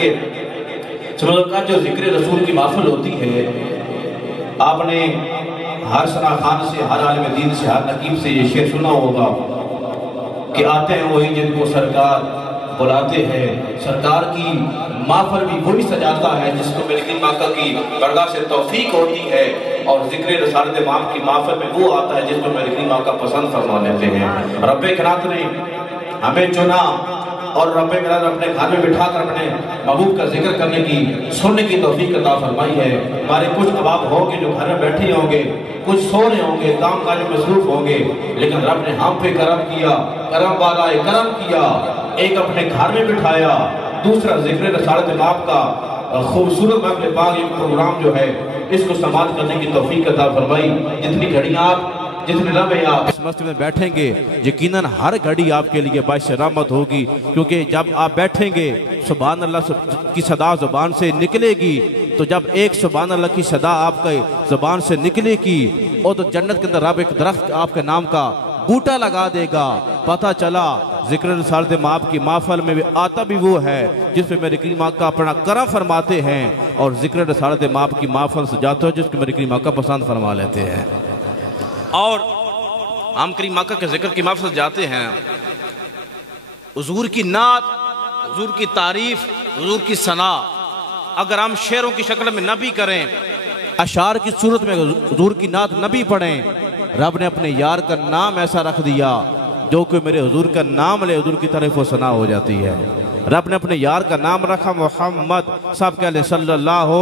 का जो जिक्र रसूल की महफिल होती है, आपने हर सना खान से, हर आलिम दीन से, हर नकीब से ये शेर सुना होगा कि आते हैं वही जिनको सरकार बुलाते हैं। सरकार की महफिल भी वही सजाता है जिसको मेरे माका की बरगाह से तौफीक होती है, और जिक्र रसालत माप की महफिल में वो आता है जिसको मेरे माका पसंद फरमा लेते हैं। रब्बे करात ने हमें चुना और रब्बे करात अपने घर में बिठा कर अपने महबूब का जिक्र करने की, सुनने की तौफीक अता फरमाई है। हमारे कुछ अहबाब होंगे जो घर में बैठे होंगे, कुछ सो रहे होंगे, काम काज में मसरूफ होंगे, लेकिन रब ने हम पे करम किया, करम वाला करम किया। एक अपने घर में बिठाया, दूसरा जिक्र रसालत माप का खूबसूरत महफिल पाक ये प्रोग्राम जो है इसको समाप्त करने की तौफीक अता फरमाई। जितनी घड़ियां आप, जितने लम्हे आप इस मस्जिद में बैठेंगे, यकीनन हर घड़ी आपके लिए बाइश रहमत होगी, क्योंकि जब आप बैठेंगे सुभान अल्लाह की सदा जुबान से निकलेगी, तो जब एक सुभान अल्लाह की सदा आपके जुबान से निकलेगी और तो जन्नत के अंदर रब एक दरख्त आपके नाम का बूटा लगा देगा। पता चला जिक्र रसालत माप की महफिल में भी आता भी वो है जिस पे मेरे करीम आका अपना करम फरमाते हैं, और जिक्र रसालत माप की महफिल से जाते हो जिसको मेरे करीम आका पसंद फरमा लेते हैं। और हम करीम आका के जिक्र की महफिल से जाते हैं, हुजूर की नात, हुजूर की तारीफ, हुजूर की सना अगर हम शेरों की शक्ल में न भी करें, अशार की सूरत में हुजूर की नात न भी पढ़ें, रब ने अपने यार का नाम ऐसा रख दिया जो कि मेरे हुजूर का नाम ले हुजूर की तारीफ व सना हो जाती है। रब ने अपने यार का नाम रखा मोहम्मद, सब कह ले सल्लल्लाहु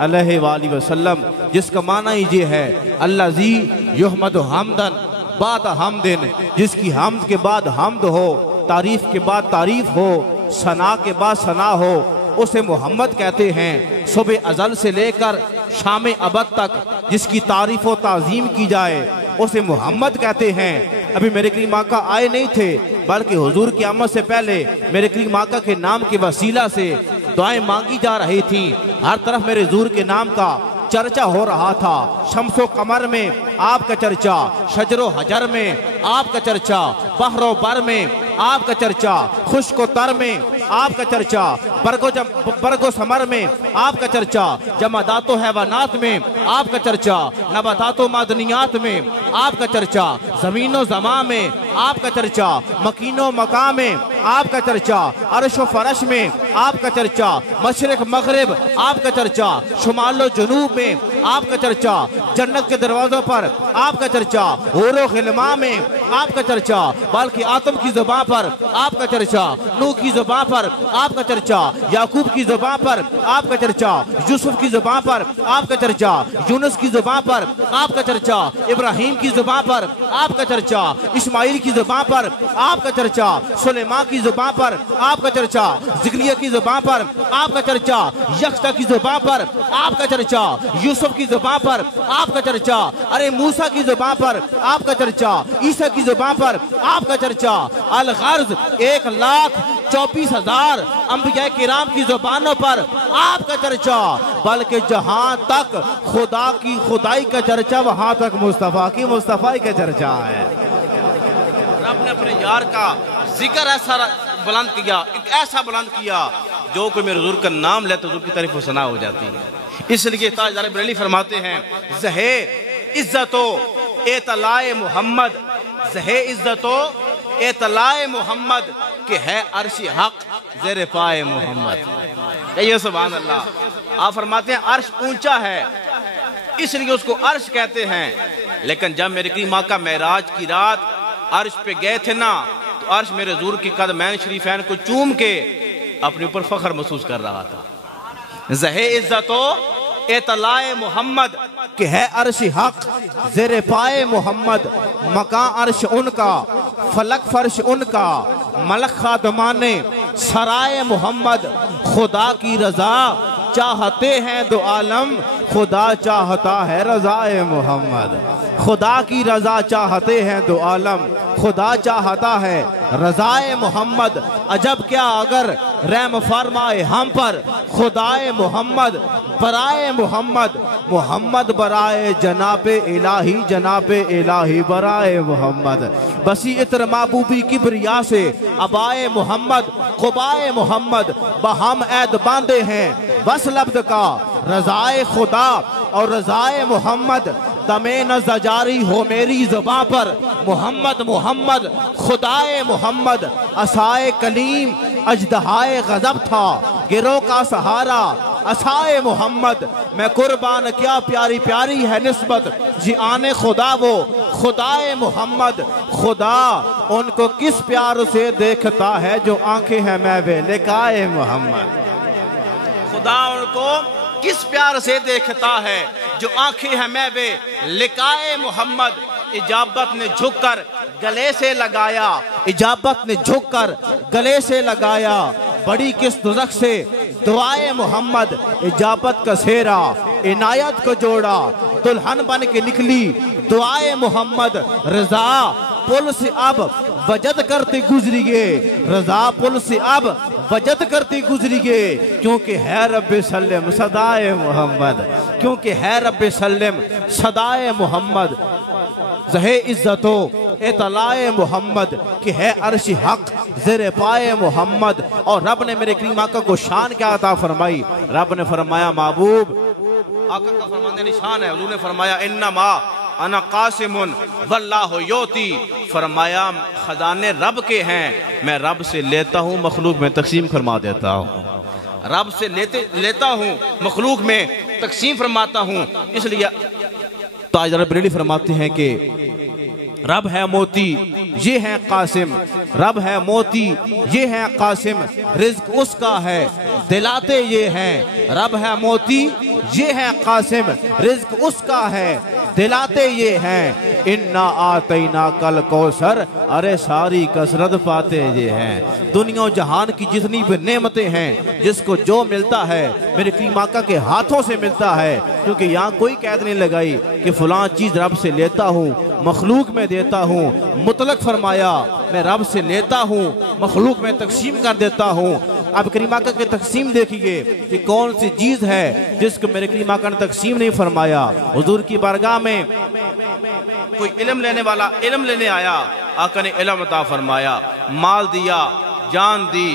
अलैहि वसल्लम, जिसका माना ही ये है अल्लाज़ी युहमदु हमदन बाद हमदिन, जिसकी हमद के बाद हमद हो, तारीफ के बाद तारीफ हो, सना के बाद सना हो, उसे मोहम्मद कहते हैं। सुबह अज़ल से लेकर शाम अबद तक जिसकी तारीफ व ताज़ीम की जाए उसे मोहम्मद कहते हैं। अभी मेरे करीम आका आए नहीं थे, बल्कि हुजूर की आमद से पहले मेरे करीम आका के नाम के वसीला से दुआएं मांगी जा रही थी। हर तरफ मेरे हुजूर के नाम का चर्चा हो रहा था। शम्सो कमर में आपका चर्चा, शजरो हजर में आपका चर्चा, बहरो बर में आपका चर्चा, खुश्को तर में आपका चर्चा, बरगो समर में आपका चर्चा, जमादातो हैवानात में आपका चर्चा, नबातातो मादनियात में आपका चर्चा, जमीनो जमा में आपका चर्चा, मकीनो मका में आपका चर्चा, अर्शो फरश में आपका चर्चा, मशरिक मगरिब आपका चर्चा, शुमालो जुनूब में आपका चर्चा, जन्नत के दरवाजों पर आपका चर्चा, होरो खिलमा में आपका चर्चा, बल्कि आतम की ज़ुबान पर आपका चर्चा, नूह की ज़ुबान पर आपका चर्चा, याकूब की ज़ुबान पर आपका चर्चा, यूसुफ की ज़ुबान पर आपका चर्चा, यूनुस की ज़ुबान पर आपका चर्चा, इब्राहिम की ज़ुबान पर आपका चर्चा, इस्माइल की ज़ुबान पर आपका चर्चा, सुलेमान की ज़ुबान पर आपका चर्चा, ज़िक्रिया की ज़ुबान पर आपका चर्चा, यक्सा की ज़ुबान पर आपका चर्चा, यूसुफ की ज़ुबान पर आपका चर्चा, अरे मूसा की ज़ुबान पर आपका चर्चा, ईसा की ज़ुबान पर आपका चर्चा, अल गर्ज 1,24,000 अंबिया किराम की ज़ुबानों पर आपका चर्चा, बल्कि जहां तक खुदा की खुदाई का चर्चा वहां तक मुस्तफ़ा की मुस्तफ़ाई का चर्चा है। रब ने अपने यार का जिक्र ऐसा बुलंद किया, ऐसा बुलंद किया जो कोई मेरे हुजूर का नाम ले तो हुजूर की तारीफ व सना हो जाती है। इसलिए ताजदार बरेली फरमाते हैं, ज़हे इज्जतो एतलाए मोहम्मद, ज़हे इज्जतो एतलाए मोहम्मद के है अर्श हक ज़ेरे पाए मोहम्मद। ये सुभान अल्लाह। आप फरमाते हैं अर्श ऊंचा है इसलिए उसको अर्श कहते हैं, लेकिन जब मेरे करीम आका मेराज की रात अर्श पे गए थे ना, तो अर्श मेरे हुजूर की कदमैन शरीफैन को चूम के अपने ऊपर फख्र महसूस कर रहा था। ज़हे इज्जतो एतलाए मोहम्मद के है अर्श हक ज़ेरे पाए मोहम्मद, मकां अर्श उनका, फलक फर्श उनका, मलक खादमाने सराय मोहम्मद, खुदा की रजा चाहते हैं दो आलम, खुदा चाहता है रजाए मोहम्मद, खुदा की रजा चाहते हैं दो आलम, खुदा चाहता है रज़ाए मोहम्मद। अजब क्या अगर रहम फरमाए हम पर खुदाए मोहम्मद। बराए मोहम्मद मोहम्मद बराए जनाबे इलाही, जनाबे इलाही बराए मोहम्मद। बसी इतर महबूबी किबरिया से अबाए मोहम्मद, खुबाए मोहम्मद बहम ऐद बांधे हैं बस लब्द का रज़ाए खुदा और रज़ाए मोहम्मद। दमे न जारी हो मेरी ज़ुबां पर मोहम्मद मोहम्मद खुदाए मोहम्मद। असाए कलीम अजदहाए गज़ब था गिरोह का सहारा असाए मोहम्मद। मैं कुर्बान क्या प्यारी प्यारी है निस्बत जी आने खुदा वो खुदाए मोहम्मद। खुदा उनको किस प्यार से देखता है जो आंखें हैं मैं वे लिकाए मोहम्मद। खुदा उनको किस प्यार से देखता है जो आंखें हैं मैं वे लिकाए मोहम्मद। इजाबत ने झुककर गले से लगाया, इजाबत ने झुककर गले से लगाया बड़ी किस दुज़ख से दुआए मोहम्मद। इजाबत का सेहरा इनायत को जोड़ा दुल्हन बन के निकली दुआए मोहम्मद। रज़ा पुल से अब वजद करते गुजरिए, रज़ा पुल से अब वजद करती गुजरिए क्योंकि है रब्बे सल्लम सदाए मोहम्मद, क्योंकि है रब्बे सल्लम सदाए मोहम्मद। ज़हे इज्जतो एतलाए मोहम्मद कि है अर्श हक ज़ेरे पाए मोहम्मद। और रब ने मेरे करीम आका को शान क्या अता फरमाई। रब ने फरमाया महबूब आका का फरमाने निशान है। हुजूर ने फरमाया इन्नमा अना कासिमुन वल्लाहु योती। फरमाया खजाने रब के हैं, मैं रब से लेता हूँ मखलूक में तकसीम फरमा देता हूँ। रब से लेता हूँ मखलूक में तकसीम फरमाता हूँ। इसलिए ताजदार बरेली फरमाते हैं कि रब है मोती ये है कासिम, रब है मोती ये है कासिम, रिज्क उसका है दिलाते ये हैं। रब है मोती ये है कासिम, रिज्क उसका है दिलाते ये हैं। इन्ना आतैना कल कौसर, अरे सारी कसरत पाते ये हैं। दुनिया जहान की जितनी भी नेमतें हैं जिसको जो मिलता है मेरे करीम आका के हाथों से मिलता है। क्योंकि यहाँ कोई कैद नहीं लगाई कि फलां चीज़ रब से लेता हूँ मखलूक में देता हूँ। मुतलक फरमाया मैं रब से लेता हूँ मखलूक में तकसीम कर देता हूँ। अब करीम आका की तकसीम देखिए कि कौन सी चीज़ है जिसको मेरे करीम आका ने तकसीम नहीं फरमाया। हुजूर की बारगाह में कोई इल्म लेने वाला इल्म लेने आया, आका ने इल्म अता फरमाया, माल दिया, जान दी,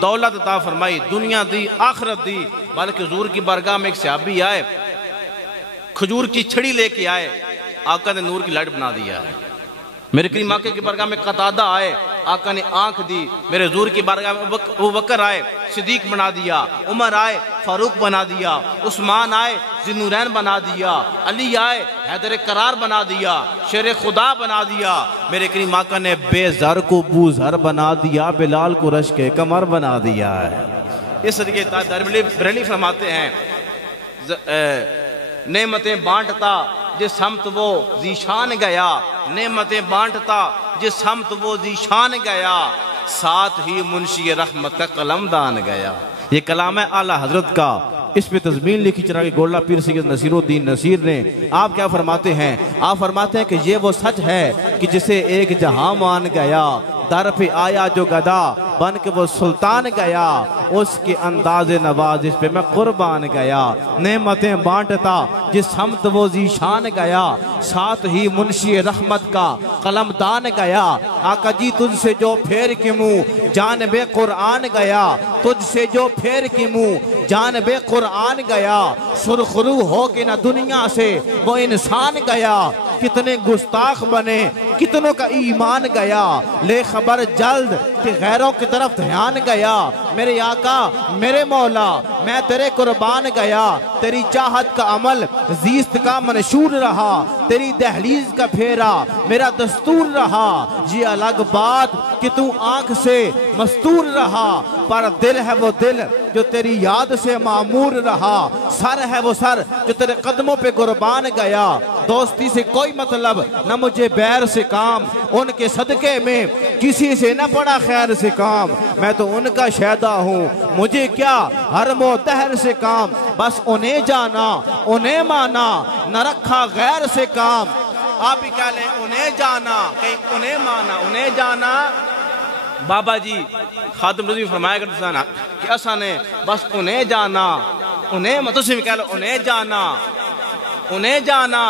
दौलत अता फरमाई, दुनिया दी, आखिरत दी। बल्कि हुजूर की बारगाह में एक सहाबी आए, खजूर की छड़ी लेके आए, आका ने नूर की लाइट बना दिया है। मेरे करीम आका की बारगाह में कतादा आए, आका ने आंख दी। मेरे हुजूर की बारगाह में अबू बकर आए, सिद्दीक बना दिया, उमर आए, फारूक बना दिया, उस्मान आए, ज़िन्नूरैन बना दिया, अली आए, हैदर करार बना दिया, शेर खुदा बना दिया। मेरे करीम आका ने बेज़र को बूज़र बना दिया, बिलाल को रश के कमर बना दिया है। इसलिए बरेली फरमाते हैं नेमतें बांटता जिस हमत वो जीशान गया, नेमतें बांटता जिस हमत वो जीशान गया, साथ ही मुंशी रहमत का कलमदान गया। ये कलाम है आला हजरत का, इस पे तज़मीन लिखी चुरा गोला पीर सैयद नसीरुद्दीन नसीर ने। आप क्या फरमाते हैं? आप फरमाते हैं कि ये वो सच है कि जिसे एक जहां मान गया, दर पे आया जो गदा बन के वो सुल्तान गया, उसके अंदाज नवाजिश पे मैं कुर्बान गया। नेमतें बांटता जिस हमत वो जीशान गया, साथ ही मुंशी रहमत का कलमदान गया। आका जी तुझसे जो फेर के मुँह जानबे कुरान गया, तुझसे जो फेर के मुँह जानबे कुरान गया। सुरखरू हो के न दुनिया से वो इंसान गया, कितने गुस्ताख बने कितनों का ईमान गया। ले खबर जल्द कि गैरों की तरफ ध्यान गया। मेरे आका मेरे मौला मैं तेरे कुर्बान गया। तेरी चाहत का अमल जीस्त का मंशूर रहा, तेरी दहलीज का फेरा मेरा दस्तूर रहा। ये अलग बात कि तू आंख से मस्तूर रहा, पर दिल है वो दिल जो तेरी याद से मामूर रहा। सर है वो सर जो तेरे कदमों पे कुर्बान गया। दोस्ती से कोई मतलब न मुझे बैर से काम, उनके सदके में किसी से न पड़ा खैर से काम। मैं तो उनका शहदा हूँ, मुझे क्या हर मोतहर से काम। बस उन्हें जाना उन्हें माना, न रखा गैर से काम। आप भी कह लें उन्हें जाना, कहीं उन्हें माना, उन्हें जाना। बाबा जी खादिम रज़ी फरमाया करते थे कि असा ने बस उन्हें जाना, उन्हें मत भी कह लो उन्हें जाना, उन्हें जाना,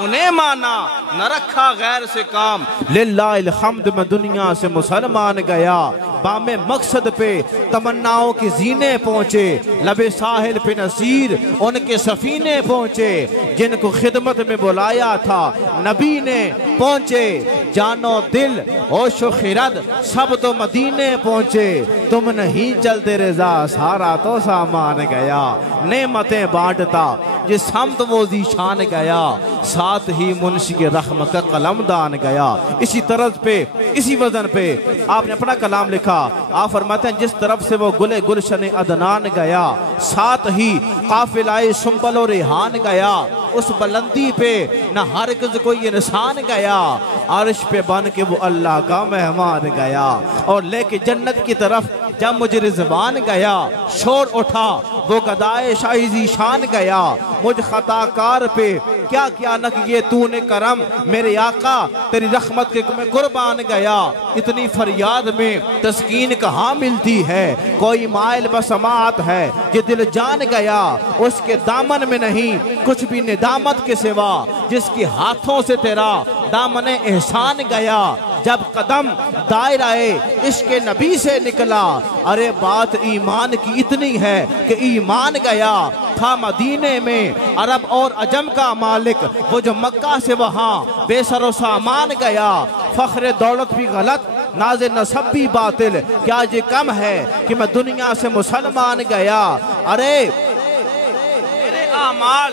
उन्हें माना, न रखा गैर से काम। लिल्लाहिल हम्द में दुनिया से मुसलमान गया, बामे मकसद पे तमन्नाओं की जीने पहुंचे, लबे साहिल पे नसीर उनके सफीने पहुंचे, जिनको खिदमत में बुलाया था नबी ने पहुंचे, जानो दिल होशो खिरद सब तो मदीने पहुंचे, तुम नहीं चलते रजा सारा तो सामान गया, नेमतें बांटता जिस समत वो जीशान गया, साथ ही मुंशी के रहम का कलमदान गया। इसी तरह पे, इसी वजन पे आपने अपना कलाम लिखा। आप फरमाते हैं जिस तरफ से वो गुले गुलशन अदनान गया, साथ ही काफिलाए सुंबल और रेहान गया, उस बुलंदी पे न हरगिज़ कोई इंसान गया, अर्श पे बन के वो अल्लाह का मेहमान गया, और लेके जन्नत की तरफ जब मुझे रिजवान गया, शोर उठा वो गदाए शाही ज़ीशान गया, मुझ खताकार पे क्या क्या न किए तूने करम, मेरे आका तेरी रहमत के मैं कुर्बान गया, इतनी फरियाद में तस्कीन कहाँ मिलती है, कोई माइल बसमात है ये दिल जान गया, उसके दामन में नहीं कुछ भी निदामत के सिवा, जिसके हाथों से तेरा दामने एहसान गया, जब कदम दायराए इश्क़ नबी से निकला, अरे बात ईमान की इतनी है कि ईमान गया, था मदीने में अरब और अजम का मालिक, वो जो मक्का से वहाँ बेसरो सामान गया, फख्र दौलत भी गलत नाज़े नसब भी बातिल, क्या ये कम है कि मैं दुनिया से मुसलमान गया, अरे मेरे आमाल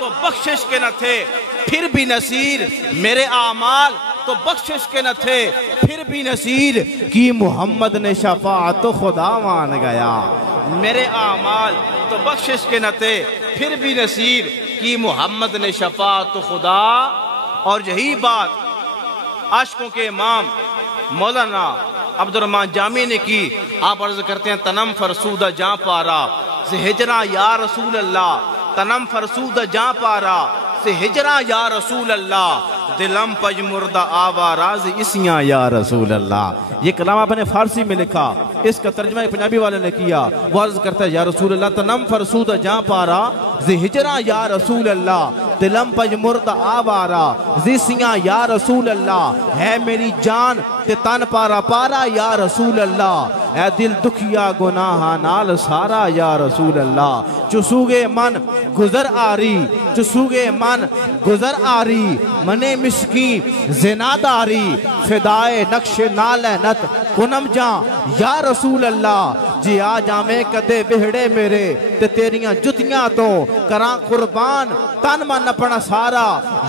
तो बख्शिश के न थे फिर भी नसीर, मेरे आमाल तो बख्शिश के न थे फिर भी नसीर, की मोहम्मद ने शफाअत तो खुदा मान गया, मेरे आमाल तो बख्शिश के न थे फिर भी नसीर, की मोहम्मद ने शफाअत तो खुदा। और यही बात आशिकों के इमाम मौलाना अब्दुर्रहमान जामी ने की। आप अर्ज करते हैं तनम फरसूदा जा पारा से हिजरा या रसूल अल्लाह, तनम फरसूदा जा पारा से हिजरा या रसूल अल्लाह, दिलम पज मुर्दा आवाराज इसियां या रसूल अल्लाह। ये कलाम आपने फारसी में लिखा, इसका तर्जमा एक पंजाबी वाले ने किया। वो अर्ज करता है या रसूल अल्लाह तनम फरसूदा जा पारा से हिजरा या रसूल अल्लाह, दिलम पज मुर्दा आवारा जिसियां या रसूल अल्लाह, है मेरी जान ते तन पारा पारा या रसूल अल्लाह, ऐ दिल दुखिया गुनाह नाल सारा या रसूल अल्लाह, चुसूगे मन गुजर आरी, चुसूगे मन गुजर आरी, मने मिसकी जिनादारी, फिदाए नक्शे नालनत कुनम जा या रसूल अल्लाह, जी आ जावे कदे बिहड़े मेरे ते तेरियां जुतियां तो करा कुर्बान तन मन अपना सारा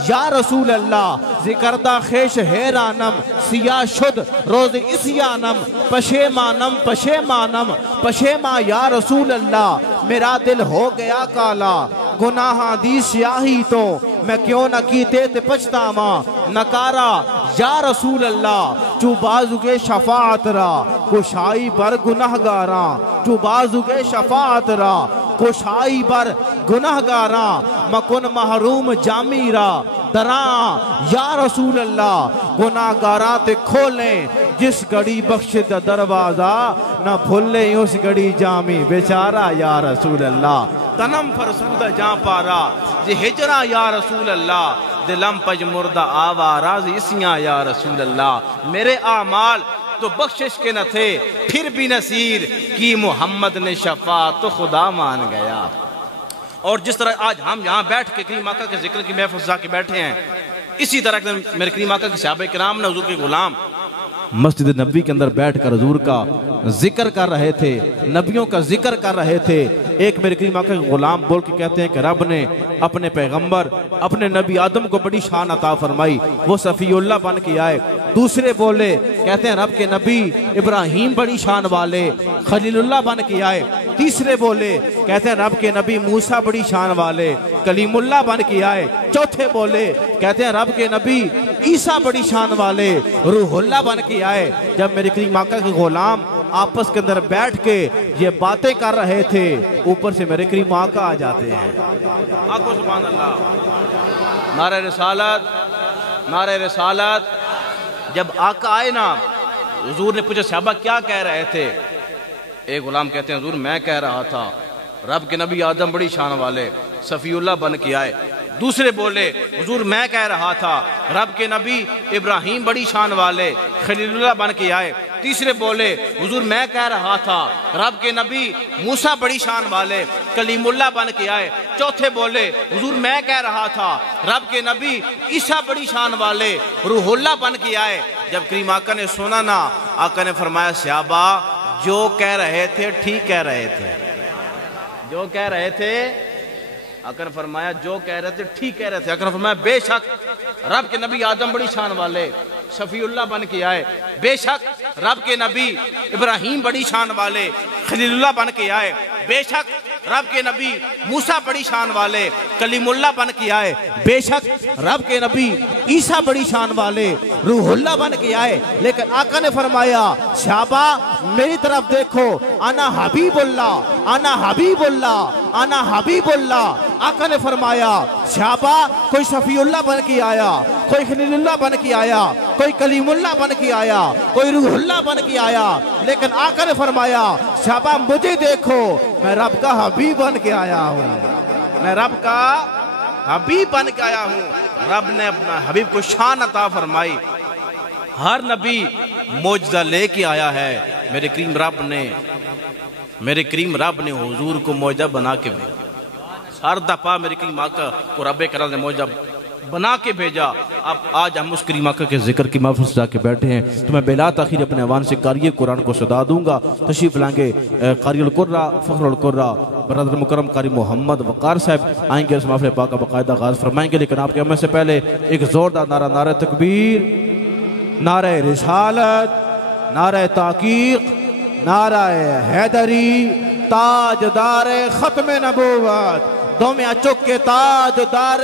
या रसूल अल्लाह, जिकरदा खेश हैरानम सिया शुद रोज इसियानम, पशेमानम पशेमानम पशेमा या रसूल अल्लाह, मेरा दिल हो गया काला गुनाह दी स्याही तो मैं क्यों न कीते ते पछतावा, नकारा या रसूल अल्लाह, चू बाजू के शफाअत रा कुशाई पर गुनाहगारा, चू बाजू के शफाअत रा कुशाई पर गुनाहगारा, मकुन महरूम जामीरा दरा या रसूल अल्लाह, गुनाहगारा ते खोलें जिस घड़ी बख्श दा दरवाजा, न भूले उस घड़ी जामी बेचारा या रसूल अल्लाह, तनम फरसूदा जा पारा जे हिजरा या रसूल अल्लाह, दिलम पज मुर्दा आवाराज इसियां या रसूल अल्लाह, मेरे आमाल तो बख्शिश के न थे फिर भी नसीर, की मोहम्मद ने शफाअत तो खुदा मान गया। और जिस तरह आज हम यहाँ बैठ के करीम आका के जिक्र की महफिल के बैठे हैं, इसी तरह मेरे करीम आका के सहाबा किराम ने हुजूर के गुलाम मस्जिद नबी के अंदर बैठकर हुजूर का जिक्र कर रहे थे, नबियों का जिक्र कर रहे थे। एक मेरे करीम आका के गुलाम बोल के कहते हैं कि रब ने अपने पैगंबर अपने नबी आदम को बड़ी शान अता फरमाई, वो सफ़ीउल्लाह बन के आए। दूसरे बोले कहते हैं रब के नबी इब्राहीम बड़ी शान वाले खलीलुल्लाह बन के आए। तीसरे बोले कहते हैं रब के नबी मूसा बड़ी शान वाले कलीमुल्लाह बन के आए। चौथे बोले कहते हैं रब के नबी ईसा बड़ी शान वाले रूहुल्लाह बन के आए। जब मेरे करीम आका के गुलाम आपस के अंदर बैठ के ये बातें कर रहे थे, ऊपर से मेरे करीम आका आ जाते हैं। आको सुभान अल्लाह, नारे रिसालत, नारे रिसालत। जब आका आए ना, हुजूर ने पूछा सहाबा क्या कह रहे थे? एक गुलाम कहते हैं हुजूर मैं कह रहा था रब के नबी आदम बड़ी शान वाले सफ़ीउल्लाह बन के आए। दूसरे बोले हुजूर मैं कह रहा था रब के नबी इब्राहीम बड़ी शान वाले खलीलुल्लाह बन के आए। तीसरे बोले हुजूर मैं कह रहा था रब के नबी मूसा बड़ी शान वाले कलीमुल्लाह बन के आए। चौथे बोले हुजूर मैं कह रहा था रब के नबी ईसा बड़ी शान वाले रूहुल्लाह बन के आए। जब करीम आका ने सुना ना, आका ने फरमाया सहाबा जो कह रहे थे ठीक कह रहे थे, जो कह रहे थे। आका ने फरमाया जो कह रहे थे ठीक कह रहे थे। आका ने फरमाया बेशक रब के नबी आदम बड़ी शान वाले शफीउल्लाह बन के आए, बेशक रब के नबी इब्राहीम बड़ी शान वाले खलीलुल्लाह बन के आए, बेशक रब के नबी मूसा बड़ी शान वाले कलीमुल्लाह बन के आए, बेशक रब के नबी ईसा बड़ी शान वाले रूहुल्लाह बन के आए। लेकिन आका ने फरमाया सहाबा मेरी तरफ देखो, आना हबीबुल्लाह आना हबीबुल्लाह आना हबीबुल्लाह। आका ने फरमाया सहाबा कोई शफीउल्लाह बन के आया, कोई खलीलुल्लाह बन के आया, कोई कलीमुल्लाह बन के आया, कोई रूहुल्लाह बन के आया। लेकिन आका ने फरमाया सहाबा मुझे देखो मैं रब का हबीब बन के आया हूँ, मैं रब का हबीब बन के आया हूँ। रब ने अपना हबीब को शान अता फरमाई। हर नबी मौजज़ा लेके आया है। मेरे करीम रब ने हुजूर को मौजज़ा बना के भेजा। हर दफा मेरे करीम आका को रब करम ने मौजज़ा बना के भेजा। अब आज हम उस करीम आका के जिक्र की महफिल से जाके बैठे हैं, तो मैं बेला ताखीर अपने अवान से कारिए कुरान को सदा दूंगा। तशरीफ लाएंगे कारियुल कुर्रा फ़ख्रुल कुर्रा बरदर मुकरम कारी मोहम्मद वक़ार साहब आएंगे, इस महफिल पाक का बाकायदा आगाज़ फरमाएंगे। लेकिन आपके हमें से पहले एक ज़ोरदार नारा, नारा तकबीर, नारा रिसालत, नारा ताक़ीक़, नारा हैदरी, ताजदार ख़त्म नबूवत, दो में अचुक के ताजदार